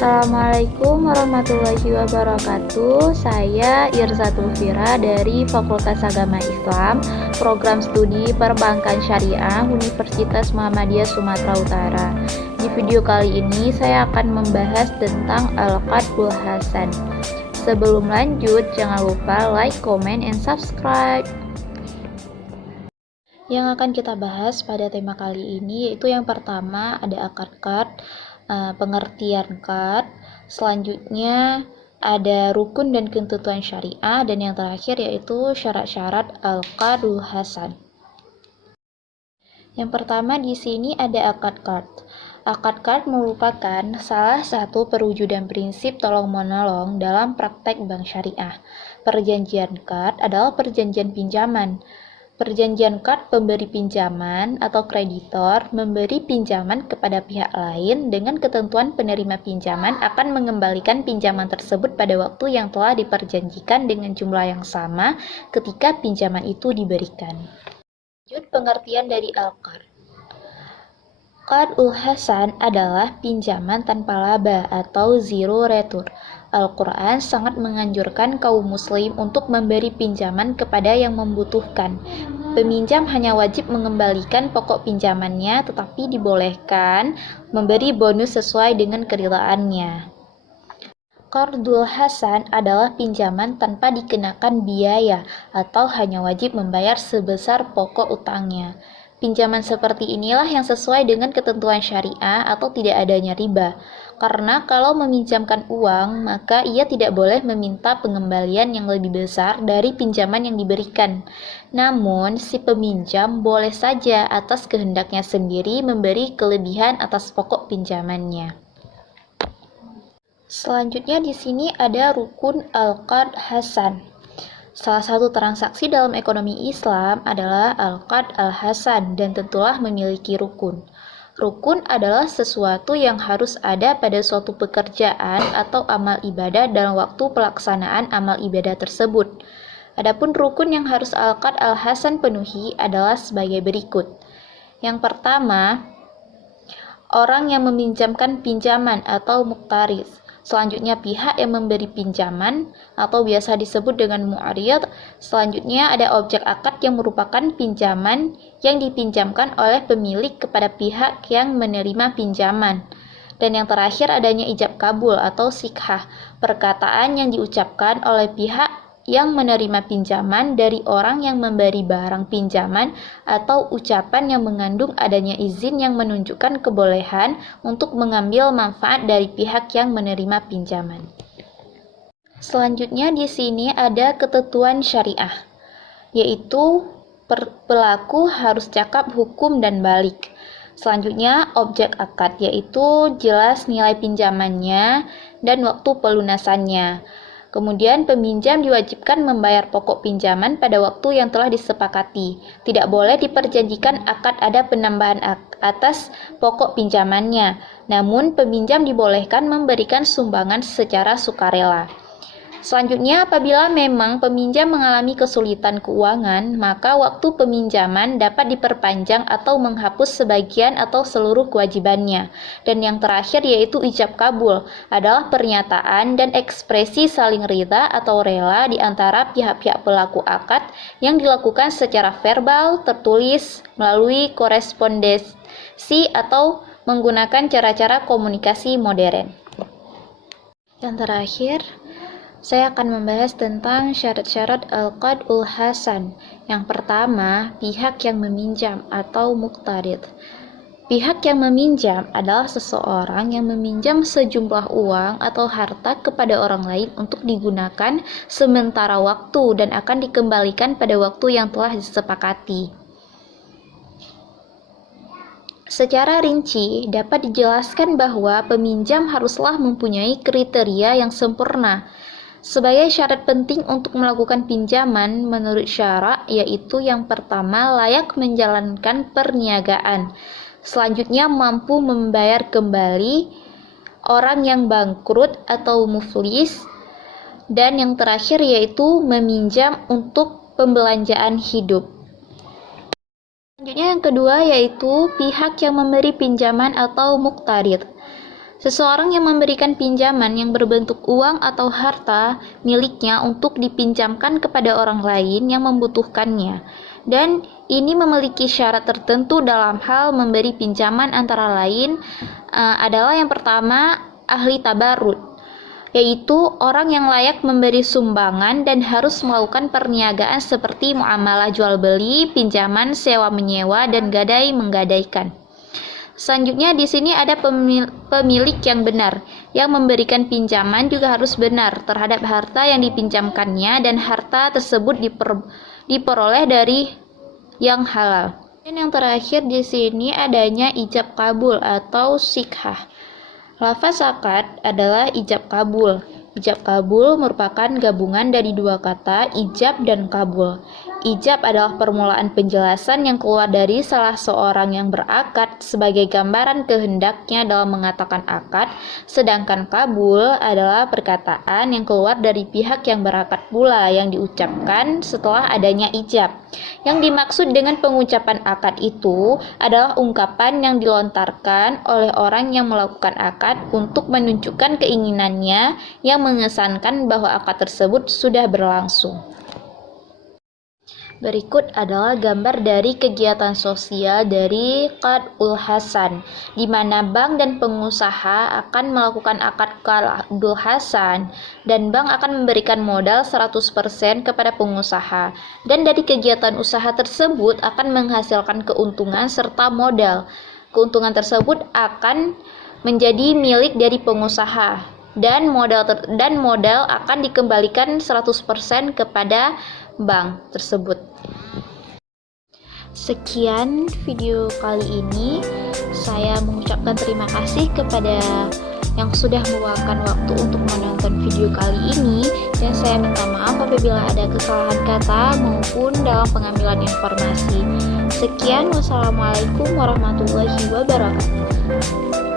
Assalamualaikum warahmatullahi wabarakatuh. Saya Irsatul Fira dari Fakultas Agama Islam, Program Studi Perbankan Syariah Universitas Muhammadiyah Sumatera Utara. Di video kali ini saya akan membahas tentang Al-Qadul Hasan. Sebelum lanjut, jangan lupa like, comment, and subscribe. Yang akan kita bahas pada tema kali ini yaitu yang pertama ada akad qad, pengertian qad, selanjutnya ada rukun dan ketentuan syariah, dan yang terakhir yaitu syarat-syarat al-qadul hasan. Yang pertama di sini ada akad qad. Akad qad merupakan salah satu perwujudan prinsip tolong-menolong dalam praktek bank syariah. Perjanjian qad adalah perjanjian pinjaman. Perjanjian qad pemberi pinjaman atau kreditor memberi pinjaman kepada pihak lain dengan ketentuan penerima pinjaman akan mengembalikan pinjaman tersebut pada waktu yang telah diperjanjikan dengan jumlah yang sama ketika pinjaman itu diberikan. Lanjut pengertian dari al-qad. Qadul Hasan adalah pinjaman tanpa laba atau zero return. Al-Quran sangat menganjurkan kaum muslim untuk memberi pinjaman kepada yang membutuhkan. Peminjam hanya wajib mengembalikan pokok pinjamannya, tetapi dibolehkan memberi bonus sesuai dengan kerilaannya. Qardul Hasan adalah pinjaman tanpa dikenakan biaya atau hanya wajib membayar sebesar pokok utangnya. Pinjaman seperti inilah yang sesuai dengan ketentuan syariah atau tidak adanya riba. Karena kalau meminjamkan uang, maka ia tidak boleh meminta pengembalian yang lebih besar dari pinjaman yang diberikan. Namun, si peminjam boleh saja atas kehendaknya sendiri memberi kelebihan atas pokok pinjamannya. Selanjutnya di sini ada rukun al-qad hasan. Salah satu transaksi dalam ekonomi Islam adalah al-qad al-hasan dan tentulah memiliki rukun. Rukun adalah sesuatu yang harus ada pada suatu pekerjaan atau amal ibadah dalam waktu pelaksanaan amal ibadah tersebut. Adapun rukun yang harus al-qad al-hasan penuhi adalah sebagai berikut. Yang pertama, orang yang meminjamkan pinjaman atau muqtaris. Selanjutnya pihak yang memberi pinjaman atau biasa disebut dengan mu'arid. Selanjutnya ada objek akad yang merupakan pinjaman yang dipinjamkan oleh pemilik kepada pihak yang menerima pinjaman. Dan yang terakhir adanya ijab kabul atau sikhah, perkataan yang diucapkan oleh pihak yang menerima pinjaman dari orang yang memberi barang pinjaman atau ucapan yang mengandung adanya izin yang menunjukkan kebolehan untuk mengambil manfaat dari pihak yang menerima pinjaman. Selanjutnya di sini ada ketentuan syariah, yaitu pelaku harus cakap hukum dan balik. Selanjutnya objek akad, yaitu jelas nilai pinjamannya dan waktu pelunasannya. Kemudian peminjam diwajibkan membayar pokok pinjaman pada waktu yang telah disepakati. Tidak boleh diperjanjikan akad ada penambahan atas pokok pinjamannya. Namun peminjam dibolehkan memberikan sumbangan secara sukarela. Selanjutnya, apabila memang peminjam mengalami kesulitan keuangan, maka waktu peminjaman dapat diperpanjang atau menghapus sebagian atau seluruh kewajibannya. Dan yang terakhir yaitu ijab kabul, adalah pernyataan dan ekspresi saling ridha atau rela di antara pihak-pihak pelaku akad yang dilakukan secara verbal, tertulis, melalui korespondensi atau menggunakan cara-cara komunikasi modern. Yang terakhir, saya akan membahas tentang syarat-syarat al-qadul hasan. Yang pertama, pihak yang meminjam atau muqtarid. Pihak yang meminjam adalah seseorang yang meminjam sejumlah uang atau harta kepada orang lain untuk digunakan sementara waktu dan akan dikembalikan pada waktu yang telah disepakati. Secara rinci, dapat dijelaskan bahwa peminjam haruslah mempunyai kriteria yang sempurna. Sebagai syarat penting untuk melakukan pinjaman menurut syara, yaitu yang pertama layak menjalankan perniagaan, selanjutnya mampu membayar kembali orang yang bangkrut atau muflis, dan yang terakhir yaitu meminjam untuk pembelanjaan hidup. Selanjutnya yang kedua yaitu pihak yang memberi pinjaman atau muqtarid. Seseorang yang memberikan pinjaman yang berbentuk uang atau harta miliknya untuk dipinjamkan kepada orang lain yang membutuhkannya. Dan ini memiliki syarat tertentu dalam hal memberi pinjaman, antara lain adalah yang pertama, ahli tabarrud, yaitu orang yang layak memberi sumbangan dan harus melakukan perniagaan seperti muamalah jual beli, pinjaman, sewa menyewa, dan gadai menggadaikan. Selanjutnya di sini ada pemilik yang benar. Yang memberikan pinjaman juga harus benar terhadap harta yang dipinjamkannya dan harta tersebut diperoleh dari yang halal. Dan yang terakhir di sini adanya ijab kabul atau sikhah. Lafaz akad adalah ijab kabul. Ijab kabul merupakan gabungan dari dua kata ijab dan kabul. Ijab adalah permulaan penjelasan yang keluar dari salah seorang yang berakad sebagai gambaran kehendaknya dalam mengatakan akad, sedangkan kabul adalah perkataan yang keluar dari pihak yang berakad pula yang diucapkan setelah adanya ijab. Yang dimaksud dengan pengucapan akad itu adalah ungkapan yang dilontarkan oleh orang yang melakukan akad untuk menunjukkan keinginannya yang mengesankan bahwa akad tersebut sudah berlangsung. Berikut adalah gambar dari kegiatan sosial dari Qardul Hasan, di mana bank dan pengusaha akan melakukan akad Qardul Hasan, dan bank akan memberikan modal 100% kepada pengusaha, dan dari kegiatan usaha tersebut akan menghasilkan keuntungan serta modal. Keuntungan tersebut akan menjadi milik dari pengusaha, dan modal akan dikembalikan 100% kepada bank tersebut. Sekian video kali ini. Saya mengucapkan terima kasih kepada yang sudah meluangkan waktu untuk menonton video kali ini, dan saya minta maaf apabila ada kesalahan kata maupun dalam pengambilan informasi. Sekian, wassalamualaikum warahmatullahi wabarakatuh.